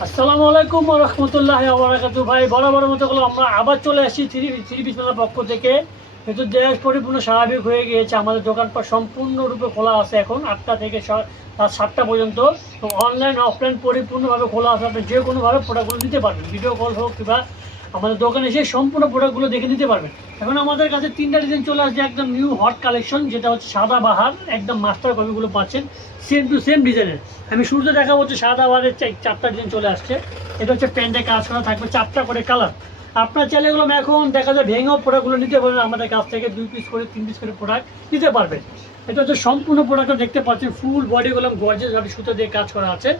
আসসালামু আলাইকুম ওয়া রাহমাতুল্লাহি ওয়া বারাকাতুহু। ভাই বরাবরের মতো আমরা আবার চলে আসছি থ্রি পিস মেলার পক্ষ থেকে। কিন্তু দেশ পরিপূর্ণ স্বাভাবিক হয়ে গিয়েছে, আমাদের দোকানপাট সম্পূর্ণরূপে খোলা আছে এখন 8টা থেকে রাত 7টা পর্যন্ত। তো অনলাইন অফলাইন পরিপূর্ণভাবে খোলা আছে, আপনি যে কোনোভাবে প্রোডাক্টগুলো নিতে পারবেন, ভিডিও কল হোক কিংবা আমাদের দোকানে এসে সম্পূর্ণ প্রোডাক্টগুলো দেখে নিতে পারবেন। এখন আমাদের কাছে 3টা ডিজাইন চলে আসছে, একদম নিউ হট কালেকশন, যেটা হচ্ছে সাদা বাহার, একদম মাস্টার কপিগুলো পাচ্ছেন সেম টু সেম ডিজাইনের। আমি শুরুতে দেখা হচ্ছে সাদা বাহারের 4টা ডিজাইন চলে আসছে। এটা হচ্ছে প্যান্টে কাজ করা থাকবে 4টা করে কালার। আপনার চাইলে এগুলো এখন দেখা যায় ভেঙেও প্রোডাক্টগুলো নিতে পারবেন, আমাদের কাছ থেকে 2 পিস করে 3 পিস করে প্রোডাক্ট নিতে পারবেন। এটা হচ্ছে সম্পূর্ণ প্রোডাক্টটা দেখতে পাচ্ছেন, ফুল বডিগুলো গর্জিয়াসভাবে সুতো দিয়ে কাজ করা আছে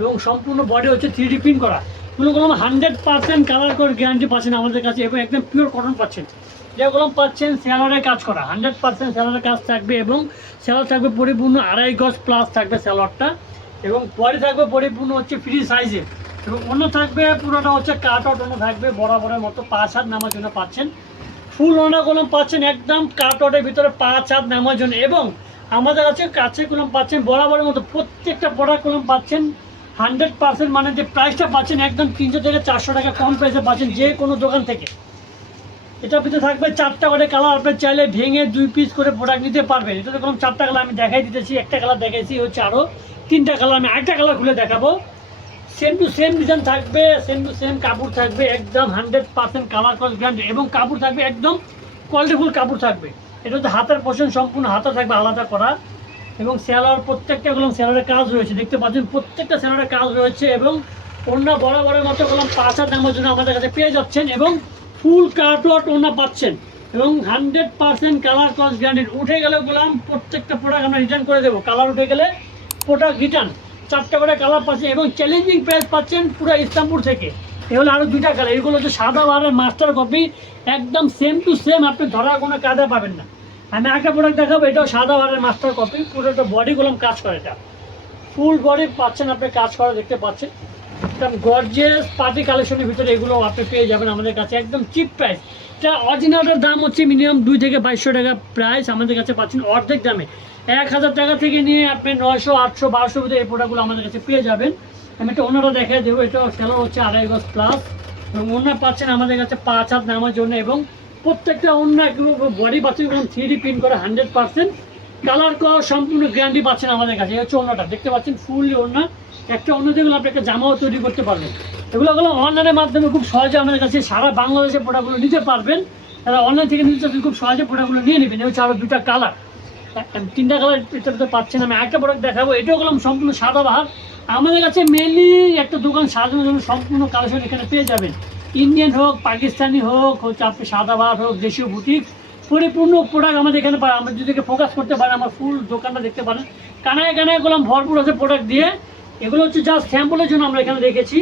এবং সম্পূর্ণ বডি হচ্ছে 3D প্রিন্ট করা। কোনো 100% কালার করে গ্যারান্টি পাচ্ছেন আমাদের কাছে এবং একদম পিওর কটন পাচ্ছেন। যেগুলো পাচ্ছেন সেলারে কাজ করা, 100% সেলারে কাজ থাকবে এবং সেলার থাকবে পরিপূর্ণ 2.5 গজ প্লাস থাকবে সেলারটা, এবং বডি থাকবে পরিপূর্ণ হচ্ছে ফ্রি সাইজে, এবং অন্য থাকবে পুরোটা হচ্ছে কাট আউট অন্য থাকবে বরাবরের মতো 5 হাত নামার জন্য পাচ্ছেন। ফুল ওনা কলম পাচ্ছেন একদম কাট আউটের ভিতরে 5 হাত নামার জন্য, এবং আমাদের কাছে কাছের কলম পাচ্ছেন বরাবরের মতো প্রত্যেকটা প্রোডাক্ট কলম পাচ্ছেন 100%, মানে যে প্রাইসটা পাচ্ছেন একদম 300 থেকে 400 টাকা কম প্রাইসে পাচ্ছেন যে কোনো দোকান থেকে। এটার ভিতরে থাকবে 4টা করে কালার, আপনি চাইলে ভেঙে 2 পিস করে প্রোডাক্ট নিতে পারবেন। এটাতে কোনো 4টা কালার আমি দেখাই দিতেছি, একটা কালার দেখাইছি, হচ্ছে আরও 3টা কালার, আমি একটা কালার খুলে দেখাবো। সেম টু সেম ডিজাইন থাকবে, সেম টু সেম কাপড় থাকবে, একদম 100% কালার কস গ্যারান্টি, এবং কাপড় থাকবে একদম কোয়ালিটিফুল কাপড় থাকবে। এটা হচ্ছে হাতের পোর্শন, সম্পূর্ণ হাতে থাকবে আলাদা করা, এবং সেলার প্রত্যেকটা গুলো সেলারের কাজ রয়েছে, দেখতে পাচ্ছেন প্রত্যেকটা সেলারের কাজ রয়েছে, এবং অন্য বরাবরের মতো গেলাম 5 হাত দামের জন্য আমাদের কাছে পেয়ে যাচ্ছেন, এবং ফুল কাটওয়ার্ক ওনা পাচ্ছেন, এবং 100% কালার কস গ্যারান্টি। উঠে গেলে বললাম প্রত্যেকটা প্রোডাক্ট আমরা রিটার্ন করে দেবো, কালার উঠে গেলে প্রোডাক্ট রিটার্ন। 4টা করে কালার পাচ্ছেন এবং চ্যালেঞ্জিং প্রাইস পাচ্ছেন পুরো ইস্তাম্বুল থেকে। এগুলো আরও 2টা কালার, এগুলো হচ্ছে সাদা বাহারের মাস্টার কপি, একদম সেম টু সেম, আপনি ধরার কোনো কায়দা পাবেন না। আমি একটা প্রোডাক্ট দেখাবো, এটাও সাদা বাহারের মাস্টার কপি, পুরোটা বডি কলম কাজ করে, এটা ফুল বডি পাচ্ছেন, আপনি কাজ করা দেখতে পাচ্ছেন, একদম গর্জিয়াস পার্টি কালেকশনের ভিতরে এগুলো আপনি পেয়ে যাবেন আমাদের কাছে একদম চিপ প্রাইস। এটা অরিজিনালটার দাম হচ্ছে মিনিমাম 2 থেকে 2200 টাকা প্রাইস, আমাদের কাছে পাচ্ছেন অর্ধেক দামে। 1000 টাকা থেকে নিয়ে আপনি 900, 800, 1200 ভিতরে এই প্রোডাক্টগুলো আমাদের কাছে পেয়ে যাবেন। আমি একটা অন্যটা দেখাই দেবো, এটা সেলার হচ্ছে 2.5 গজ প্লাস, এবং অন্য পাচ্ছেন আমাদের কাছে 5 হাত নামার জন্য, এবং প্রত্যেকটা অন্য বডি পাচ্ছেন এবং 3D প্রিন্ট করা 100% কালার করা সম্পূর্ণ গ্যারান্টি পাচ্ছেন আমাদের কাছে। এই হচ্ছে অন্যটা দেখতে পাচ্ছেন, ফুল অন্য, একটা অন্য যেগুলো আপনি একটা জামাও তৈরি করতে পারবেন। এগুলো অনলাইনের মাধ্যমে খুব সহজে আমাদের কাছে সারা বাংলাদেশে প্রোডাক্টগুলো নিতে পারবেন। তারা অনলাইন থেকে নিতে খুব সহজে প্রোডাক্টগুলো নিয়ে নেবেন। এই হচ্ছে আরও 2টা কালার, 3টা কালার এটাতে পাচ্ছেন। আমি একটা প্রোডাক্ট দেখাবো, এটাও গেলাম সম্পূর্ণ সাদা বাহার। আমাদের কাছে মেনলি একটা দোকান সাজানোর জন্য সম্পূর্ণ কালেকশন এখানে পেয়ে যাবেন, ইন্ডিয়ান হোক, পাকিস্তানি হোক, হচ্ছে আপনি সাদা বাহার হোক, দেশীয় বুটিক, পরিপূর্ণ প্রোডাক্ট আমাদের এখানে পায়। আমরা যদি ফোকাস করতে পারেন, আমার ফুল দোকানটা দেখতে পারেন, কানায় কানায় গোলাম ভরপুর আছে প্রোডাক্ট দিয়ে। এগুলো হচ্ছে জাস্ট স্যাম্পলের জন্য আমরা এখানে রেখেছি,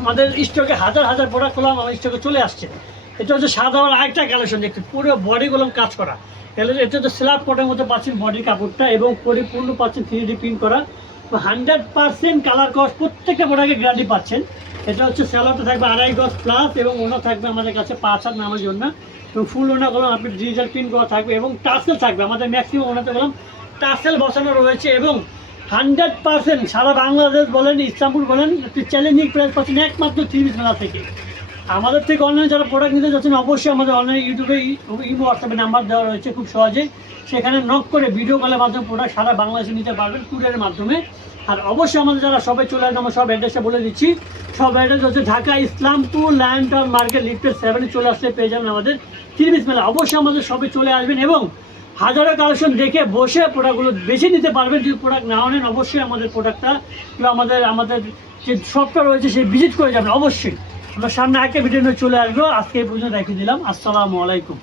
আমাদের স্টকে হাজার হাজার প্রোডাক্ট করলাম, আমার স্টকে চলে আসছে। এটা হচ্ছে সাদা আর আরেকটা কালেকশন, দেখতে পুরো বডিগুলো কাজ করা। এটা হচ্ছে স্ল্যাব কটের মধ্যে পাচ্ছেন বডির কাপড়টা, এবং পরিপূর্ণ পাচ্ছেন 3D প্রিন্ট করা, 100% কালার কস, প্রত্যেকটা প্রোডাক্টের গ্যারান্টি পাচ্ছেন। এটা হচ্ছে স্যালোয়ারটা থাকবে 2.5 গজ প্লাস, এবং ওনা থাকবে আমাদের কাছে 5 হাত নামার জন্য, এবং ফুল ওনাগুলো আপনি ডিজিটাল প্রিন্ট করা থাকবে, এবং টার্সেল থাকবে আমাদের ম্যাক্সিমাম ওনাতে গেলাম টার্সেল বসানো রয়েছে, এবং 100% সারা বাংলাদেশ বলেন, ইস্তাম্বুল বলেন, আপনি চ্যালেঞ্জিং প্রাইস পাচ্ছেন একমাত্র 3 পিস মেলা থেকে। আমাদের থেকে অনলাইনে যারা প্রোডাক্ট নিতে যাচ্ছেন, অবশ্যই আমাদের অনলাইনে ইউটিউবে হোয়াটসঅ্যাপে নাম্বার দেওয়া রয়েছে, খুব সহজে সেখানে নক করে ভিডিও কলের মাধ্যমে প্রোডাক্ট সারা বাংলাদেশে নিতে পারবেন কুরিয়ারের মাধ্যমে। আর অবশ্যই আমাদের যারা সবাই চলে আসবে, আমার সব অ্যাড্রেসটা বলে দিচ্ছি। সব অ্যাড্রেস হচ্ছে Dhaka Islampur lion town market lifted 7 চলে আসলে পেয়ে যাবেন আমাদের 3 পিস মেলা। অবশ্যই আমাদের সবাই চলে আসবেন, এবং হাজারো কালেকশন দেখে বসে প্রোডাক্টগুলো বেছে নিতে পারবেন। যদি প্রোডাক্ট না নেন, অবশ্যই আমাদের প্রোডাক্টটা আমাদের যে শপটা রয়েছে সেই ভিজিট করে যাবেন অবশ্যই। আমরা সামনে একটা ভিডিও নিয়ে চলে আসবো। আজকে এই পর্যন্ত রেখে দিলাম। আসসালামু আলাইকুম।